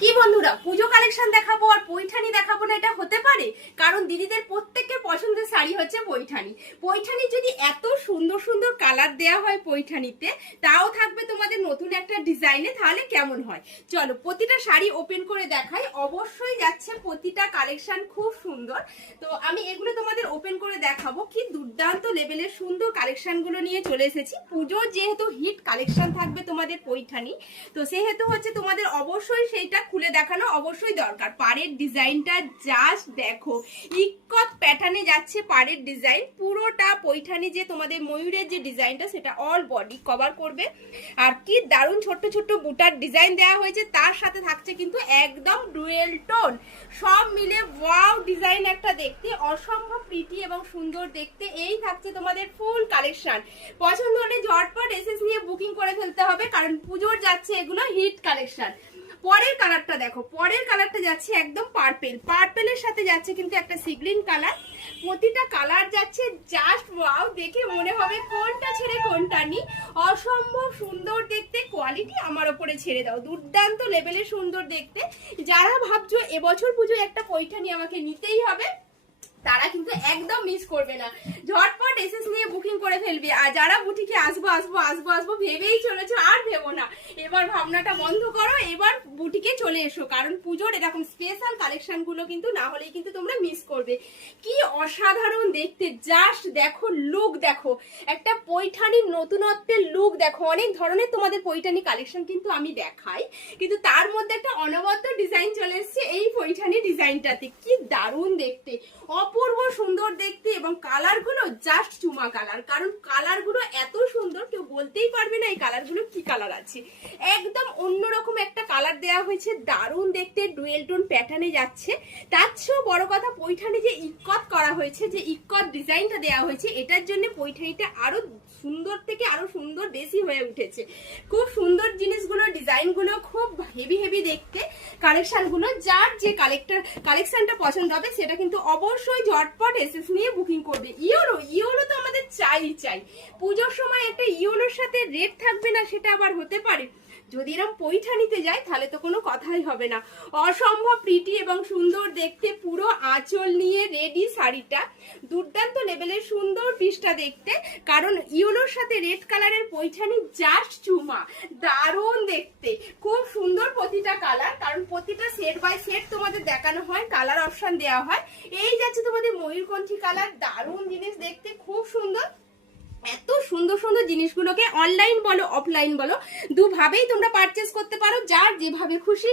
কি বন্ধুরা, পুজো কালেকশন দেখাবো আর পৈঠানি দেখাবো না, এটা হতে পারে? কারণ দিদিদের প্রত্যেকের পছন্দের শাড়ি হচ্ছে পৈঠানি। পৈঠানি যদি এত সুন্দর সুন্দর কালার দেয়া হয় পৈঠানিতে, তাও থাকবে তোমাদের নতুন একটা ডিজাইনে, তাহলে কেমন হয়? চলো প্রতিটা শাড়ি ওপেন করে দেখাই। অবশ্যই যাচ্ছে প্রতিটা কালেকশন খুব সুন্দর। তো আমি এগুলো তোমাদের ওপেন করে দেখাবো। কি দুর্দান্ত লেভেলের সুন্দর কালেকশন গুলো নিয়ে চলে এসেছি। পুজোর যেহেতু হিট কালেকশন থাকবে তোমাদের পৈঠানি, তো সেহেতু হচ্ছে তোমাদের অবশ্যই সেইটা খুলে দেখানো অবশ্যই দরকার। পাড়ের ডিজাইনটা জাস্ট দেখো, ইক্কত প্যাটার্নে যাচ্ছে পাড়ের ডিজাইন। পুরোটা পৈঠানি যে তোমাদের ময়ূরের যে ডিজাইনটা, সেটা অল বডি কভার করবে। আর কি দারুণ ছোট্ট ছোট্ট বুটার ডিজাইন দেওয়া হয়েছে, তার সাথে থাকছে কিন্তু একদম ডুয়েল টোন। সব মিলে ওয়াও ডিজাইন একটা দেখতে, অসম্ভব প্রিটি এবং সুন্দর দেখতে। এই থাকছে তোমাদের ফুল কালেকশন। পছন্দ হলে ঝটপট এসএস নিয়ে বুকিং করে ফেলতে হবে, কারণ পুজোর যাচ্ছে এগুলো হিট কালেকশন। পরের কালারটা দেখো, পরের কালারটা যাচ্ছে একদম পার্পেল। পার্পেলের সাথে যাচ্ছে কিন্তু একটা সি গ্রিন কালার। প্রতিটা কালার যাচ্ছে জাস্ট ওয়াও, দেখে মনে হবে কোনটা ছেড়ে কোনটা নি। অসম্ভব সুন্দর দেখতে, কোয়ালিটি আমার ওপরে ছেড়ে দাও, দুর্দান্ত লেভেলের সুন্দর দেখতে। যারা ভাবছো এবছর পুজোয় একটা পৈঠানি আমাকে নিতেই হবে, তারা কিন্তু একদম মিস করবে না, ঝটপট এসএস নিয়ে বুকিং করে ফেলবে। আর যারা বুটিকে আসবো আসবো আসবো আসবো ভেবেই চলেছো, আর ভেবো না, এবার ভাবনাটা বন্ধ করো, এবার বুটিকে চলে এসো। কারণ পুজোর এরকম স্পেশাল কালেকশন গুলো কিন্তু না হলেই কিন্তু তোমরা মিস করবে। কি অসাধারণ দেখতে, জাস্ট দেখো লুক দেখো, একটা পৈঠানির নতুনত্বের লুক দেখো। অনেক ধরনের তোমাদের পৈঠানি কালেকশন কিন্তু আমি দেখাই, কিন্তু তার মধ্যে একটা অনবদ্য ডিজাইন চলে এসেছে এই পৈঠানি ডিজাইনটাতে। কি দারুণ দেখতে, অপূর্ব সুন্দর দেখতে, এবং কালার গুলো জাস্ট চুমা কালার। কারণ কালার গুলো এত সুন্দর, কেউ বলতেই পারবে না এই কালার গুলো কি কালার আছে। একদম অন্যরকম একটা কালার দেওয়া হয়েছে, দারুণ দেখতে, ডুয়েল টোন প্যাটার্নে যাচ্ছে। তার চেয়েও বড় কথা, পৈঠানি যে ইক্কত করা হয়েছে, যে ইক্কত ডিজাইনটা দেওয়া হয়েছে, এটার জন্য পৈঠানিটা আরো সুন্দর থেকে আরো সুন্দর বেশি হয়ে উঠেছে। খুব সুন্দর জিনিসগুলো, ডিজাইন গুলো খুব হেভি হেভি দেখতে। কালেকশন গুলো, যার যে কালেকশনটা পছন্দ হবে সেটা কিন্তু অবশ্যই ঝটপট এসএস নিয়ে বুকিং করবে। ইয়োলো তো আমাদের চাই। পুজোর সময় একটা ইয়োলোর সাথে রেট থাকবে না, সেটা আবার হতে পারে? যদি এরকম পৈঠানিতে যায় তাহলে তো কোনো কথাই হবে না। অসম্ভব প্রিটি এবং সুন্দর দেখতে, পুরো আঁচল নিয়ে রেডি শাড়িটা, দুর্দান্ত লেভেলের সুন্দর পিসটা দেখতে। কারণ ইয়েলোর সাথে রেড কালারের পৈঠানি জাস্ট চুমা, দারুণ দেখতে, খুব সুন্দর প্রতিটা কালার। কারণ প্রতিটা সেট বাই সেট তোমাদের দেখানো হয়, কালার অপশন দেওয়া হয়। এই যাচ্ছে তোমাদের ময়ূরকণ্ঠী কালার, দারুণ জিনিস দেখতে, খুব সুন্দর। এত সুন্দর সুন্দর জিনিসগুলোকে অনলাইন বলো অফলাইন বলো, দুভাবেই তোমরা পারচেস করতে পারো, যার যেভাবে খুশি